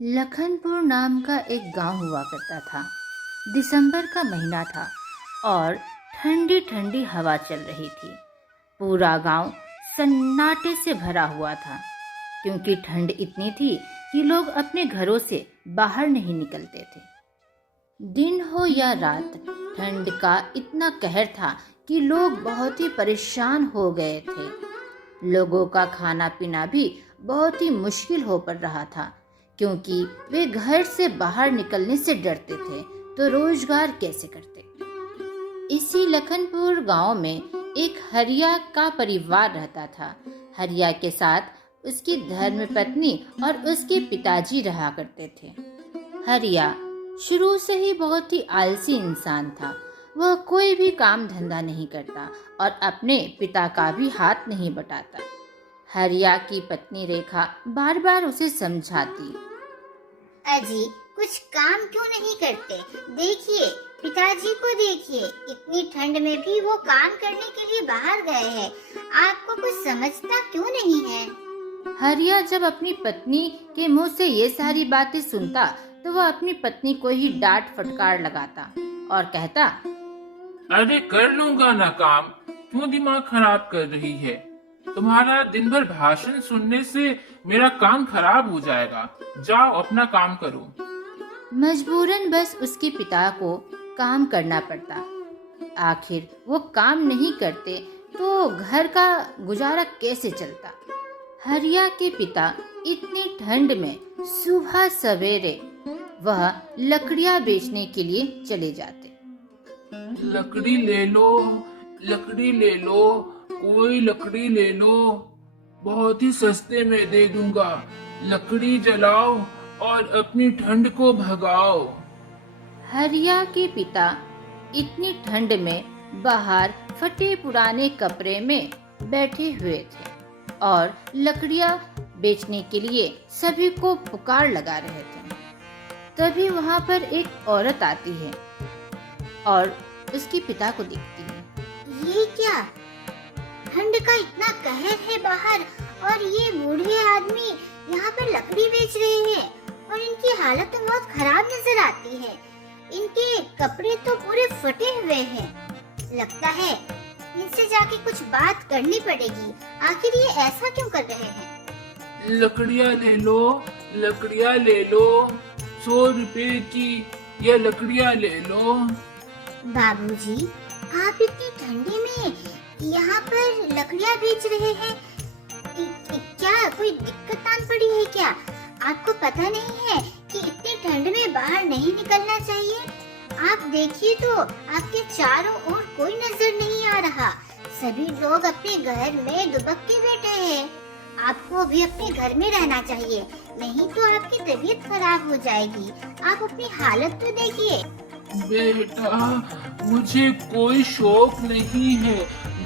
लखनपुर नाम का एक गांव हुआ करता था। दिसंबर का महीना था और ठंडी ठंडी हवा चल रही थी। पूरा गांव सन्नाटे से भरा हुआ था क्योंकि ठंड इतनी थी कि लोग अपने घरों से बाहर नहीं निकलते थे। दिन हो या रात, ठंड का इतना कहर था कि लोग बहुत ही परेशान हो गए थे। लोगों का खाना पीना भी बहुत ही मुश्किल हो पड़ रहा था क्योंकि वे घर से बाहर निकलने से डरते थे तो रोजगार कैसे करते। इसी लखनपुर गांव में एक हरिया का परिवार रहता था। हरिया के साथ उसकी धर्मपत्नी और उसके पिताजी रहा करते थे। हरिया शुरू से ही बहुत ही आलसी इंसान था। वह कोई भी काम धंधा नहीं करता और अपने पिता का भी हाथ नहीं बटाता। हरिया की पत्नी रेखा बार बार उसे समझाती। अजी, कुछ काम क्यों नहीं करते? देखिए, पिताजी को देखिए, इतनी ठंड में भी वो काम करने के लिए बाहर गए हैं। आपको कुछ समझता क्यों नहीं है? हरिया जब अपनी पत्नी के मुंह से ये सारी बातें सुनता तो वह अपनी पत्नी को ही डांट फटकार लगाता और कहता, अरे कर लूंगा ना काम, क्यों दिमाग खराब कर रही है? तुम्हारा दिन भर भाषण सुनने से मेरा काम खराब हो जाएगा। जाओ अपना काम करो। मजबूरन बस उसके पिता को काम करना पड़ता। आखिर वो काम नहीं करते तो घर का गुजारा कैसे चलता। हरिया के पिता इतनी ठंड में सुबह सवेरे वह लकड़ियां बेचने के लिए चले जाते। लकड़ी ले लो, लकड़ी ले लो, कोई लकड़ी ले लो, बहुत ही सस्ते में दे दूंगा। लकड़ी जलाओ और अपनी ठंड को भगाओ। हरिया के पिता इतनी ठंड में बाहर फटे पुराने कपड़े में बैठे हुए थे और लकड़ियां बेचने के लिए सभी को पुकार लगा रहे थे। तभी वहां पर एक औरत आती है और उसके पिता को देखती है। ये क्या? ठंड का इतना कहर है बाहर और ये बूढ़े आदमी यहाँ पर लकड़ी बेच रहे हैं और इनकी हालत तो बहुत खराब नजर आती है। इनके कपड़े तो पूरे फटे हुए हैं। लगता है इनसे जाके कुछ बात करनी पड़ेगी। आखिर ये ऐसा क्यों कर रहे हैं? लकड़ियाँ ले लो, लकड़ियाँ ले लो, 100 रुपए की ये लकड़ियाँ ले लो। बाबूजी, आप इतनी ठंडी में यहाँ पर लकड़ियाँ बेच रहे हैं? क्या कोई दिक्कत आन पड़ी है क्या? आपको पता नहीं है कि इतनी ठंड में बाहर नहीं निकलना चाहिए? आप देखिए तो आपके चारों ओर कोई नजर नहीं आ रहा। सभी लोग अपने घर में दुबक के बैठे हैं। आपको भी अपने घर में रहना चाहिए, नहीं तो आपकी तबीयत खराब हो जाएगी। आप अपनी हालत तो देखिए। बेटा, मुझे कोई शौक नहीं है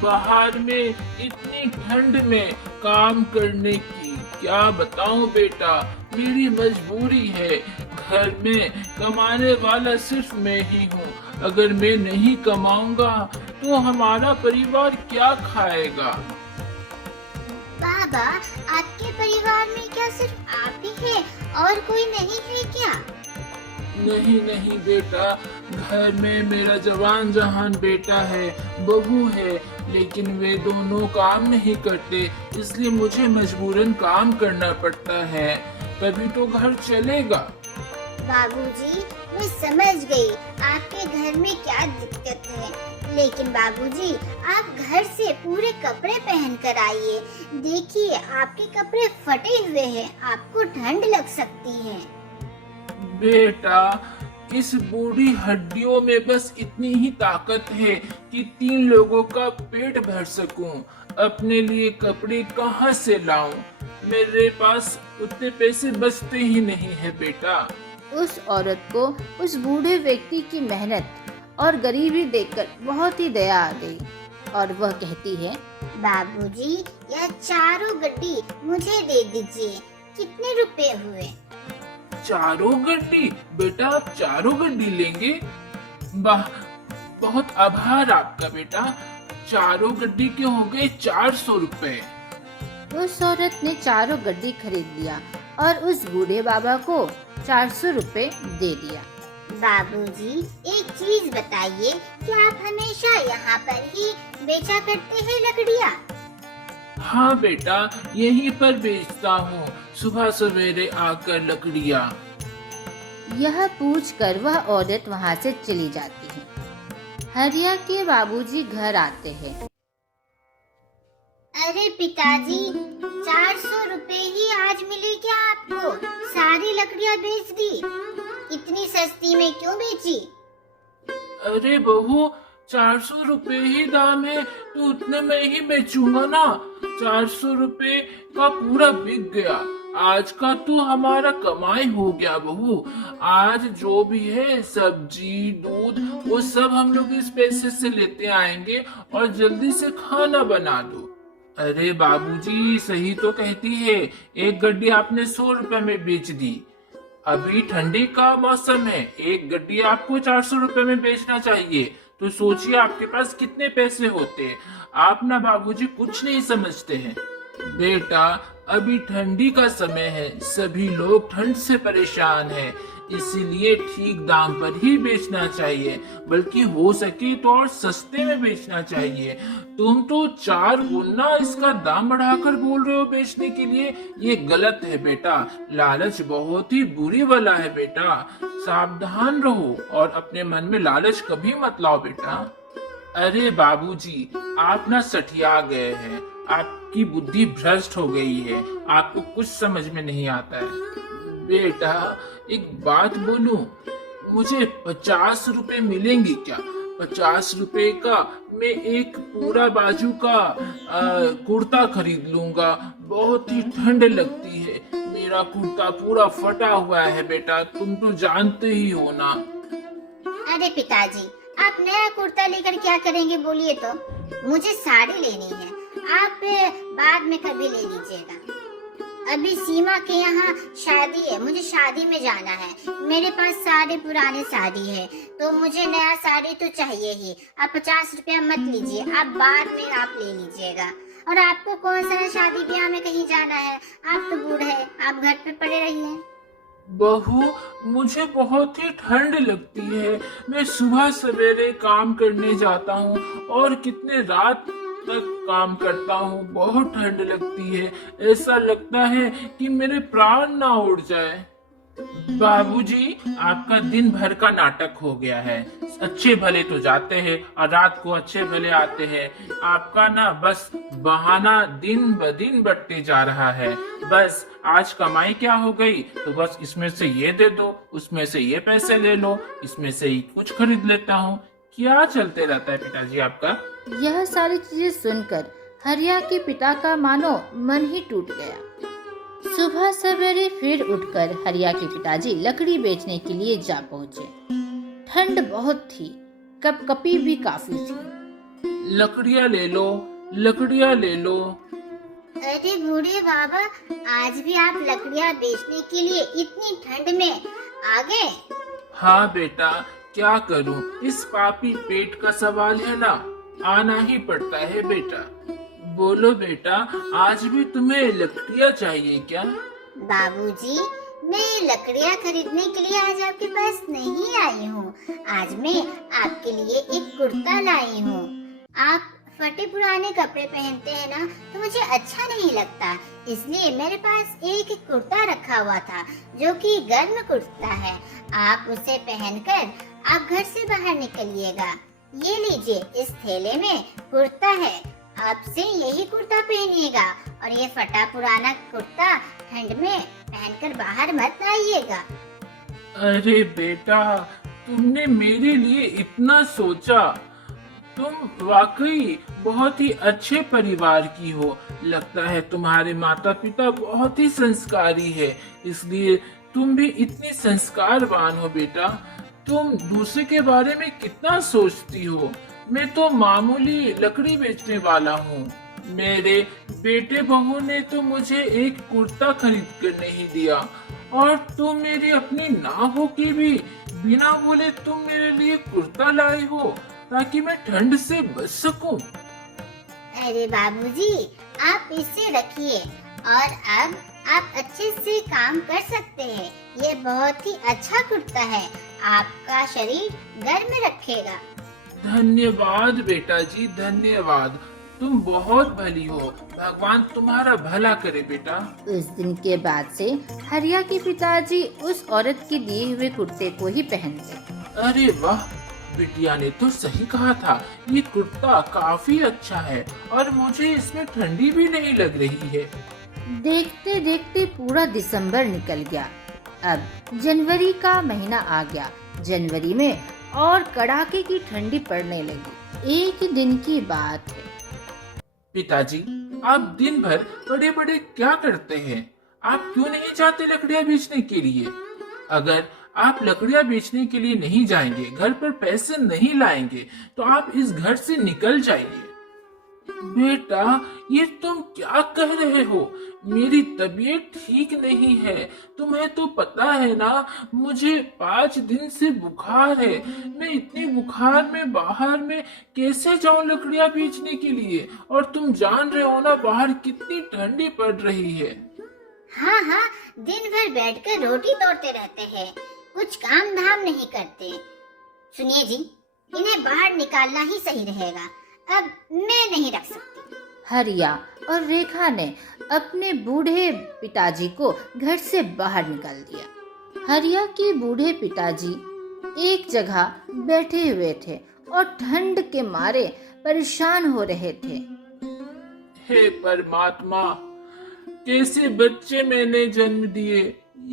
बाहर में इतनी ठंड में काम करने की। क्या बताऊं बेटा, मेरी मजबूरी है। घर में कमाने वाला सिर्फ मैं ही हूँ। अगर मैं नहीं कमाऊंगा तो हमारा परिवार क्या खाएगा? बाबा, आपके परिवार में क्या सिर्फ आप ही है और कोई नहीं है क्या? नहीं नहीं बेटा, घर में मेरा जवान जहान बेटा है, बहू है, लेकिन वे दोनों काम नहीं करते, इसलिए मुझे मजबूरन काम करना पड़ता है, तभी तो घर चलेगा। बाबूजी, मैं समझ गई आपके घर में क्या दिक्कत है, लेकिन बाबूजी आप घर से पूरे कपड़े पहन कर आइए। देखिए, आपके कपड़े फटे हुए हैं, आपको ठंड लग सकती है। बेटा, इस बूढ़ी हड्डियों में बस इतनी ही ताकत है कि 3 लोगों का पेट भर सकूं। अपने लिए कपड़े कहां से लाऊं? मेरे पास उतने पैसे बचते ही नहीं है बेटा। उस औरत को उस बूढ़े व्यक्ति की मेहनत और गरीबी देखकर बहुत ही दया आ गई और वह कहती है, बाबूजी, यह चारों गड्डी मुझे दे दीजिए। कितने रुपए हुए? 4 गड्डी? बेटा, आप 4 गड्डी लेंगे? वाह, बहुत आभार आपका बेटा। 4 गड्डी के हो गए 400 रुपए। उस औरत ने चारों गड्डी खरीद लिया और उस बूढ़े बाबा को 400 रुपए दे दिया। बाबूजी, एक चीज बताइए, क्या आप हमेशा यहाँ पर ही बेचा करते हैं लकड़ियाँ? हाँ बेटा, यहीं पर बेचता हूँ सुबह सवेरे आकर लकड़ियाँ। यह पूछकर वह औरत वहाँ से चली जाती है। हरिया के बाबूजी घर आते हैं। अरे पिताजी, 400 रुपए ही आज मिले क्या आपको? सारी लकड़ियाँ बेच दी। इतनी सस्ती में क्यों बेची? अरे बहू, 400 रुपए ही दाम है तो उतने में ही बेचूंगा ना। 400 रुपए का पूरा बिक गया। आज का तो हमारा कमाई हो गया बहू। आज जो भी है सब्जी दूध वो सब हम लोग इस पैसे से लेते आएंगे और जल्दी से खाना बना दो। अरे बाबूजी, सही तो कहती है। एक गड्डी आपने 100 रुपए में बेच दी। अभी ठंडी का मौसम है, एक गड्डी आपको 400 रुपए में बेचना चाहिए। तो सोचिए आपके पास कितने पैसे होते। आप ना बाबूजी कुछ नहीं समझते हैं। बेटा, अभी ठंडी का समय है, सभी लोग ठंड से परेशान हैं, इसीलिए ठीक दाम पर ही बेचना चाहिए, बल्कि हो सके तो और सस्ते में बेचना चाहिए। तुम तो 4 गुना इसका दाम बढ़ाकर बोल रहे हो बेचने के लिए। ये गलत है बेटा। लालच बहुत ही बुरी वाला है बेटा। सावधान रहो और अपने मन में लालच कभी मत लाओ बेटा। अरे बाबूजी, आप ना सठिया गए हैं। आपकी बुद्धि भ्रष्ट हो गई है। आपको कुछ समझ में नहीं आता है। बेटा, एक बात बोलूं, मुझे 50 रुपए मिलेंगे क्या? 50 रुपए का मैं एक पूरा बाजू का कुर्ता खरीद लूंगा। बहुत ही ठंड लगती है, मेरा कुर्ता पूरा फटा हुआ है बेटा, तुम तो जानते ही हो ना। अरे पिताजी, आप नया कुर्ता लेकर क्या करेंगे बोलिए तो? मुझे साड़ी लेनी है, आप बाद में कभी ले लीजिएगा। अभी सीमा के यहाँ शादी है, मुझे शादी में जाना है। मेरे पास सारे पुराने साड़ी है, तो मुझे नया साड़ी तो चाहिए ही। आप 50 रुपया मत लीजिए, आप बाद में आप ले लीजिएगा। और आपको कौन सा शादी ब्याह में कहीं जाना है? आप तो बूढ़े हैं, आप घर पे पड़े रहिए। बहू, मुझे बहुत ही ठंड लगती है। मैं सुबह सवेरे काम करने जाता हूँ और कितने रात तक काम करता हूँ। बहुत ठंड लगती है, ऐसा लगता है कि मेरे प्राण ना उड़ जाए। बाबूजी, आपका दिन भर का नाटक हो गया है। अच्छे भले तो जाते हैं और रात को अच्छे भले आते हैं। आपका ना बस बहाना दिन ब दिन बढ़ते जा रहा है। बस आज कमाई क्या हो गई तो बस इसमें से ये दे दो, उसमें से ये पैसे ले लो, इसमें से ही कुछ खरीद लेता हूँ। क्या चलते रहता है पिताजी आपका? यह सारी चीजें सुनकर हरिया के पिता का मानो मन ही टूट गया। सुबह सवेरे फिर उठकर हरिया के पिताजी लकड़ी बेचने के लिए जा पहुंचे। ठंड बहुत थी, कपकपी भी काफी थी। लकड़ियाँ ले लो, लकड़ियाँ ले लो। अरे बूढ़े बाबा, आज भी आप लकड़ियाँ बेचने के लिए इतनी ठंड में आ गए? हाँ बेटा, क्या करूं, इस पापी पेट का सवाल है ना, आना ही पड़ता है बेटा। बोलो बेटा, आज भी तुम्हें लकड़ियाँ चाहिए क्या? बाबूजी, मैं लकड़ियाँ खरीदने के लिए आज आपके पास नहीं आई हूँ। आज मैं आपके लिए एक कुर्ता लाई हूँ। आप फटे पुराने कपड़े पहनते हैं ना, तो मुझे अच्छा नहीं लगता, इसलिए मेरे पास एक कुर्ता रखा हुआ था जो कि गर्म कुर्ता है। आप उसे पहनकर आप घर से बाहर निकलिएगा। ये लीजिए, इस थैले में कुर्ता है, आपसे यही कुर्ता पहनिएगा और ये फटा पुराना कुर्ता ठंड में पहनकर बाहर मत आइएगा। अरे बेटा, तुमने मेरे लिए इतना सोचा। तुम वाकई बहुत ही अच्छे परिवार की हो। लगता है तुम्हारे माता पिता बहुत ही संस्कारी है, इसलिए तुम भी इतनी संस्कारवान हो बेटा। तुम दूसरे के बारे में कितना सोचती हो। मैं तो मामूली लकड़ी बेचने वाला हूँ। मेरे बेटे बहू ने तो मुझे एक कुर्ता खरीद कर नहीं दिया और तुम मेरी अपनी ना हो के भी बिना बोले तुम मेरे लिए कुर्ता लाए हो ताकि मैं ठंड से बच सकूं। अरे बाबूजी, आप इसे रखिए और अब आप अच्छे से काम कर सकते हैं। ये बहुत ही अच्छा कुर्ता है, आपका शरीर गर्म रखेगा। धन्यवाद बेटा जी, धन्यवाद। तुम बहुत भली हो, भगवान तुम्हारा भला करे बेटा। उस दिन के बाद से हरिया के पिताजी उस औरत के दिए हुए कुर्ते को ही पहनते। अरे वाह, बिटिया ने तो सही कहा था। ये कुर्ता काफी अच्छा है और मुझे इसमें ठंडी भी नहीं लग रही है। देखते देखते पूरा दिसंबर निकल गया। अब जनवरी का महीना आ गया। जनवरी में और कड़ाके की ठंडी पड़ने लगी। एक दिन की बात है। पिताजी, आप दिन भर बड़े बड़े क्या करते हैं? आप क्यों नहीं जाते लकड़ियां बेचने के लिए? अगर आप लकड़ियां बेचने के लिए नहीं जाएंगे, घर पर पैसे नहीं लाएंगे, तो आप इस घर से निकल जाइए। बेटा, ये तुम क्या कह रहे हो? मेरी तबीयत ठीक नहीं है। तुम्हें तो पता है ना, मुझे 5 दिन से बुखार है। मैं इतनी बुखार में बाहर में कैसे जाऊं लकड़ियां बेचने के लिए? और तुम जान रहे हो ना, बाहर कितनी ठंडी पड़ रही है। हाँ हाँ, दिन भर बैठकर रोटी तोड़ते रहते हैं, कुछ काम धाम नहीं करते। सुनिए जी, इन्हें बाहर निकालना ही सही रहेगा। अब मैं नहीं रख सकती। हरिया और रेखा ने अपने बूढ़े पिताजी को घर से बाहर निकाल दिया। हरिया के बूढ़े पिताजी एक जगह बैठे हुए थे और ठंड के मारे परेशान हो रहे थे। हे परमात्मा, कैसे बच्चे मैंने जन्म दिए।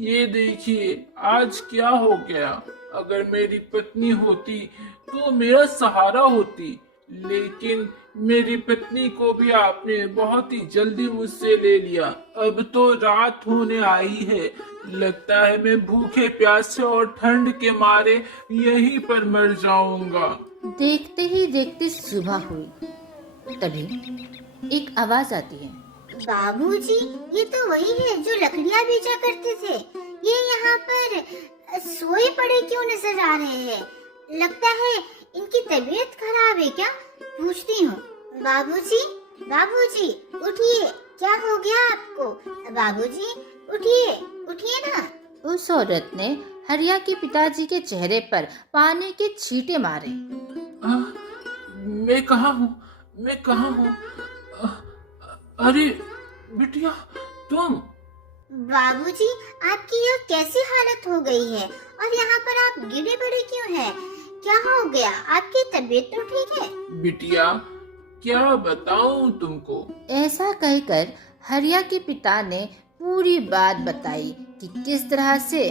ये देखिए आज क्या हो गया। अगर मेरी पत्नी होती तो मेरा सहारा होती, लेकिन मेरी पत्नी को भी आपने बहुत ही जल्दी मुझसे ले लिया। अब तो रात होने आई है। लगता है मैं भूखे प्यासे और ठंड के मारे यहीं पर मर जाऊंगा। देखते ही देखते सुबह हुई। तभी एक आवाज आती है। बाबूजी, ये तो वही है जो लकड़ियाँ बेचा करते थे। ये यहाँ पर सोए पड़े क्यों नजर आ रहे हैं? लगता है इनकी तबीयत खराब है क्या? पूछती हूँ। बाबूजी, बाबूजी, उठिए, क्या हो गया आपको? बाबूजी, उठिए, उठिए ना। उस औरत ने हरिया के पिताजी के चेहरे पर पानी के छींटे मारे। मैं कहाँ हूँ? मैं कहाँ हूँ? अरे बिटिया, तुम? बाबूजी, आपकी यह कैसी हालत हो गई है और यहाँ पर आप गिरे पड़े क्यों हैं? क्या हो गया? आपकी तबीयत तो ठीक है? बिटिया, क्या बताऊं तुमको? ऐसा कहकर हरिया के पिता ने पूरी बात बताई कि किस तरह से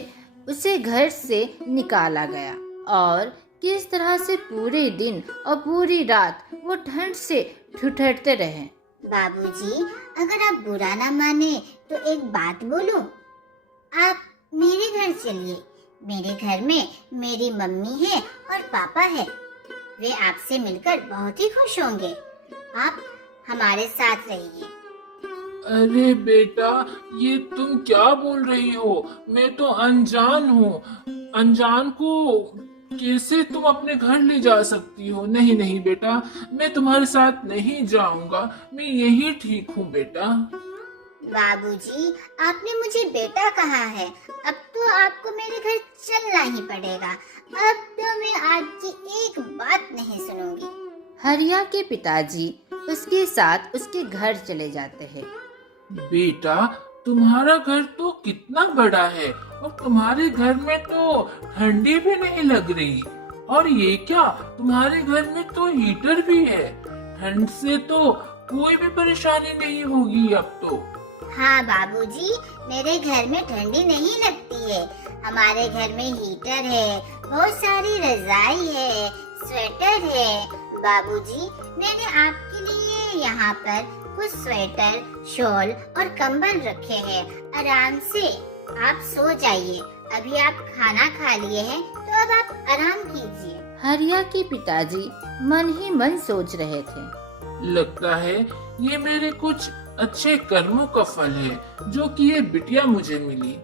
उसे घर से निकाला गया और किस तरह से पूरे दिन और पूरी रात वो ठंड से ठिठुरते रहे। बाबूजी, अगर आप बुरा ना माने तो एक बात बोलूं। आप मेरे घर चलिए। मेरे घर में मेरी मम्मी है और पापा है। वे आपसे मिलकर बहुत ही खुश होंगे। आप हमारे साथ रहिए। अरे बेटा, ये तुम क्या बोल रही हो? मैं तो अनजान हूँ। अनजान को कैसे तुम अपने घर ले जा सकती हो? नहीं नहीं बेटा, मैं तुम्हारे साथ नहीं जाऊंगा। मैं यही ठीक हूँ बेटा। बाबूजी, आपने मुझे बेटा कहा है। अब तो आपको मेरे घर चलना ही पड़ेगा। अब तो मैं आपकी एक बात नहीं सुनूंगी। हरिया के पिताजी उसके साथ उसके घर चले जाते हैं। बेटा, तुम्हारा घर तो कितना बड़ा है और तुम्हारे घर में तो ठंडी भी नहीं लग रही। और ये क्या, तुम्हारे घर में तो हीटर भी है। ठंड से तो कोई भी परेशानी नहीं होगी अब तो। हाँ बाबूजी, मेरे घर में ठंडी नहीं लगती है। हमारे घर में हीटर है, बहुत सारी रजाई है, स्वेटर है। बाबूजी, मैंने आपके लिए यहाँ पर कुछ स्वेटर, शॉल और कंबल रखे हैं। आराम से आप सो जाइए। अभी आप खाना खा लिए हैं तो अब आप आराम कीजिए। हरिया के पिताजी मन ही मन सोच रहे थे। लगता है ये मेरे कुछ अच्छे कर्मों का फल है जो कि ये बिटिया मुझे मिली।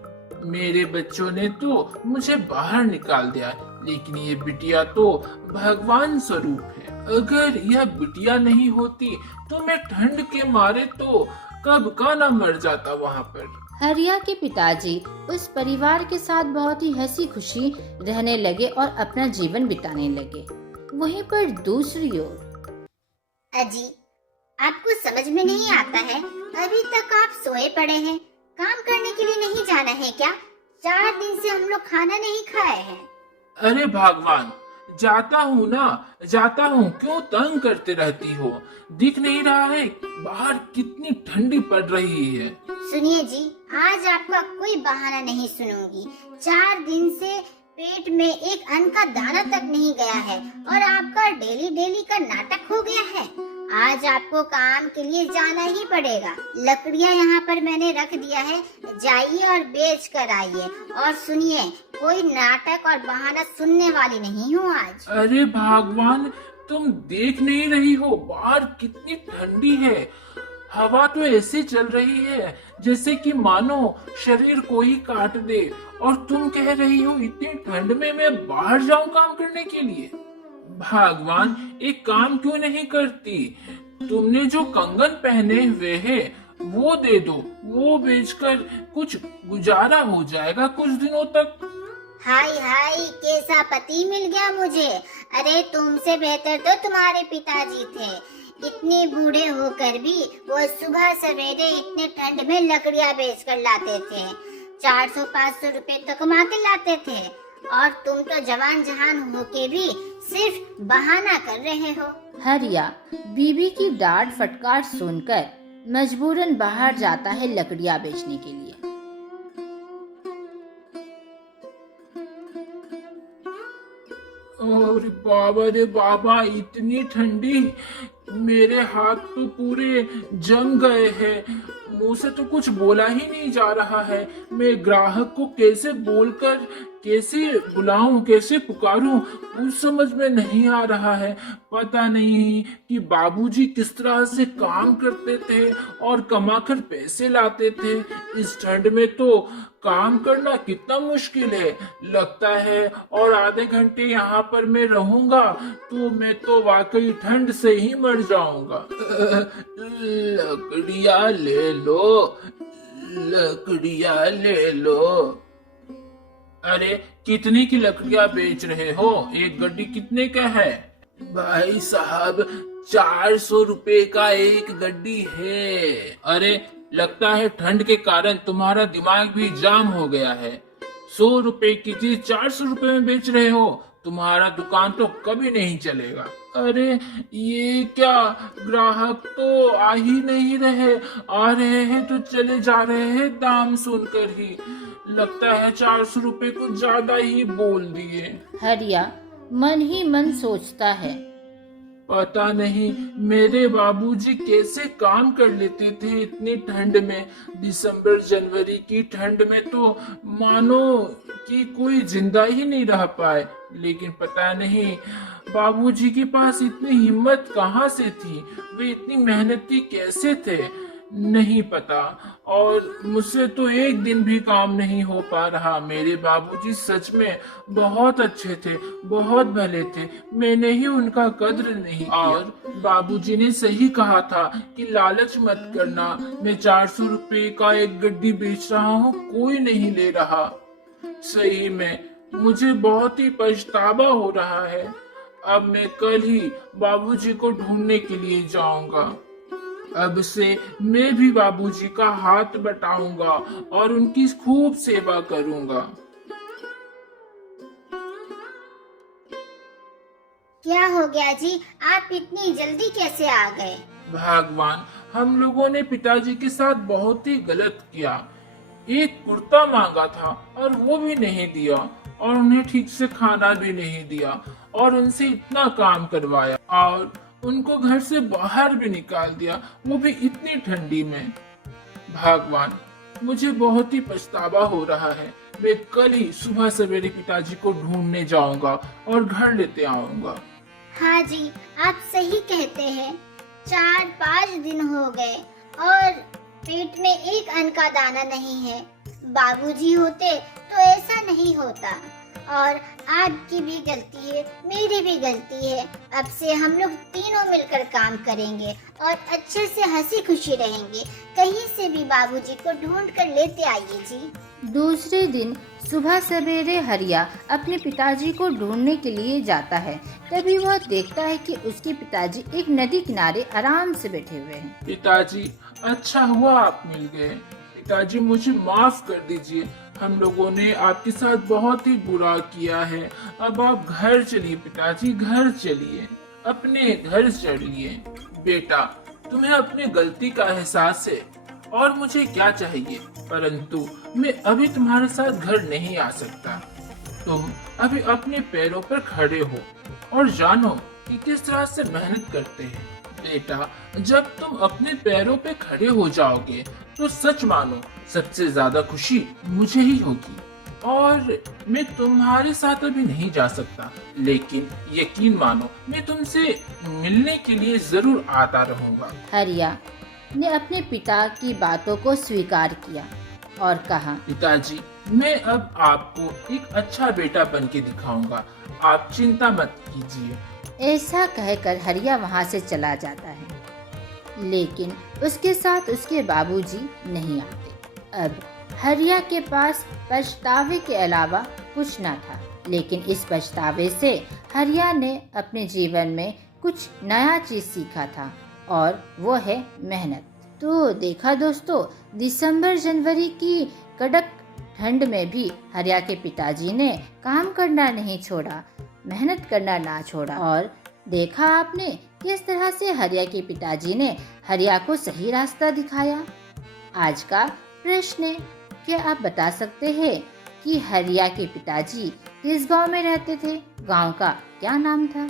मेरे बच्चों ने तो मुझे बाहर निकाल दिया, लेकिन ये बिटिया तो भगवान स्वरूप है। अगर यह बिटिया नहीं होती तो मैं ठंड के मारे तो कब का ना मर जाता वहाँ पर। हरिया के पिताजी उस परिवार के साथ बहुत ही हंसी खुशी रहने लगे और अपना जीवन बिताने लगे। वहीं पर दूसरी ओर अजी, आपको समझ में नहीं आता है? अभी तक आप सोए पड़े हैं। काम करने के लिए नहीं जाना है क्या? 4 दिन से हम लोग खाना नहीं खाए हैं। अरे भगवान, जाता हूँ ना, जाता हूँ, क्यों तंग करते रहती हो? दिख नहीं रहा है बाहर कितनी ठंडी पड़ रही है? सुनिए जी, आज आपका कोई बहाना नहीं सुनूंगी। 4 दिन से पेट में एक अन्न का दाना तक नहीं गया है और आपका डेली डेली का नाटक हो गया है। आज आपको काम के लिए जाना ही पड़ेगा। लकड़ियाँ यहाँ पर मैंने रख दिया है, जाइए और बेच कर आइए। और सुनिए, कोई नाटक और बहाना सुनने वाली नहीं हूँ आज। अरे भगवान, तुम देख नहीं रही हो बाहर कितनी ठंडी है? हवा तो ऐसे चल रही है जैसे कि मानो शरीर को ही काट दे, और तुम कह रही हो इतनी ठंड में मैं बाहर जाऊं काम करने के लिए? भगवान, एक काम क्यों नहीं करती? तुमने जो कंगन पहने हुए हैं वो दे दो, वो बेचकर कुछ गुजारा हो जाएगा कुछ दिनों तक। हाय हाय, कैसा पति मिल गया मुझे। अरे तुमसे बेहतर तो तुम्हारे पिताजी थे। इतने बूढ़े होकर भी वो सुबह सवेरे इतने ठंड में लकड़ियाँ बेचकर लाते थे। 400-500 रुपए तो कमा के लाते थे, और तुम तो जवान जहान होके भी सिर्फ बहाना कर रहे हो। हरिया बीबी की डांट फटकार सुनकर मजबूरन बाहर जाता है लकड़ियां बेचने के लिए। अरे बाबा रे बाबा, इतनी ठंडी, मेरे हाथ तो पूरे जम गए हैं। मुंह से तो कुछ बोला ही नहीं जा रहा है। मैं ग्राहक को कैसे बोलकर कैसे बुलाऊं, कैसे पुकारूं, कुछ समझ में नहीं आ रहा है। पता नहीं कि बाबूजी किस तरह से काम करते थे और कमाकर पैसे लाते थे। इस ठंड में तो काम करना कितना मुश्किल है लगता है, और आधे घंटे यहाँ पर मैं रहूंगा तो मैं तो वाकई ठंड से ही मर जाऊंगा। लकड़ियाँ ले लो, लकड़ियाँ ले लो। अरे कितने की लकड़ियाँ बेच रहे हो? एक गड्डी कितने का है? भाई साहब, 400 रुपए का एक गड्डी है। अरे लगता है ठंड के कारण तुम्हारा दिमाग भी जाम हो गया है। 100 रुपए की चीज 400 रुपए में बेच रहे हो? तुम्हारा दुकान तो कभी नहीं चलेगा। अरे ये क्या, ग्राहक तो आ ही नहीं रहे, आ रहे हैं तो चले जा रहे हैं दाम सुनकर ही। लगता है 400 रुपए को ज्यादा ही बोल दिए। हरिया मन ही मन सोचता है, पता नहीं मेरे बाबूजी कैसे काम कर लेते थे इतनी ठंड में। दिसंबर जनवरी की ठंड में तो मानो कि कोई जिंदा ही नहीं रह पाए। लेकिन पता नहीं बाबूजी के पास इतनी हिम्मत कहाँ से थी, वे इतनी मेहनती कैसे थे, नहीं पता। और मुझसे तो एक दिन भी काम नहीं हो पा रहा। मेरे बाबूजी सच में बहुत अच्छे थे, बहुत भले थे, मैंने ही उनका कद्र नहीं किया। और बाबूजी ने सही कहा था कि लालच मत करना। मैं 400 रुपए का एक गड्डी बेच रहा हूँ, कोई नहीं ले रहा। सही में मुझे बहुत ही पछतावा हो रहा है। अब मैं कल ही बाबूजी को ढूंढने के लिए जाऊंगा। अब से मैं भी बाबूजी का हाथ बटाऊंगा और उनकी खूब सेवा करूंगा। क्या हो गया जी, आप इतनी जल्दी कैसे आ गए? भगवान, हम लोगों ने पिताजी के साथ बहुत ही गलत किया। एक कुर्ता मांगा था और वो भी नहीं दिया, और उन्हें ठीक से खाना भी नहीं दिया, और उनसे इतना काम करवाया, और उनको घर से बाहर भी निकाल दिया, वो भी इतनी ठंडी में। भगवान, मुझे बहुत ही पछतावा हो रहा है। मैं कल ही सुबह सवेरे पिताजी को ढूंढने जाऊंगा और घर लेते आऊंगा। हाँ जी, आप सही कहते हैं। 4-5 दिन हो गए और पेट में एक अन्न का दाना नहीं है। बाबूजी होते तो ऐसा नहीं होता। और आपकी भी गलती है, मेरी भी गलती है। अब से हम लोग तीनों मिलकर काम करेंगे और अच्छे से हंसी खुशी रहेंगे। कहीं से भी बाबूजी को ढूंढ कर लेते आइए जी। दूसरे दिन सुबह सवेरे हरिया अपने पिताजी को ढूंढने के लिए जाता है। तभी वह देखता है कि उसके पिताजी एक नदी किनारे आराम से बैठे हुए हैं। पिताजी, अच्छा हुआ आप मिल गए। पिताजी, मुझे माफ कर दीजिए, हम लोगों ने आपके साथ बहुत ही बुरा किया है। अब आप घर चलिए पिताजी, घर चलिए, अपने घर चलिए। बेटा, तुम्हें अपनी गलती का एहसास है और मुझे क्या चाहिए, परंतु मैं अभी तुम्हारे साथ घर नहीं आ सकता। तुम अभी अपने पैरों पर खड़े हो और जानो कि किस तरह से मेहनत करते हैं। बेटा, जब तुम अपने पैरों पे खड़े हो जाओगे तो सच मानो सबसे ज्यादा खुशी मुझे ही होगी। और मैं तुम्हारे साथ अभी नहीं जा सकता, लेकिन यकीन मानो मैं तुमसे मिलने के लिए जरूर आता रहूंगा। हरिया ने अपने पिता की बातों को स्वीकार किया और कहा, पिताजी, मैं अब आपको एक अच्छा बेटा बन के दिखाऊंगा, आप चिंता मत कीजिए। ऐसा कहकर हरिया वहाँ से चला जाता है, लेकिन उसके साथ उसके बाबूजी नहीं आते। अब हरिया के पास पछतावे के अलावा कुछ न था, लेकिन इस पछतावे से हरिया ने अपने जीवन में कुछ नया चीज सीखा था और वो है मेहनत। तो देखा दोस्तों, दिसंबर जनवरी की कड़क ठंड में भी हरिया के पिताजी ने काम करना नहीं छोड़ा, मेहनत करना ना छोड़ा। और देखा आपने किस तरह से हरिया के पिताजी ने हरिया को सही रास्ता दिखाया। आज का प्रश्न है, क्या आप बता सकते हैं कि हरिया के पिताजी किस गांव में रहते थे? गांव का क्या नाम था?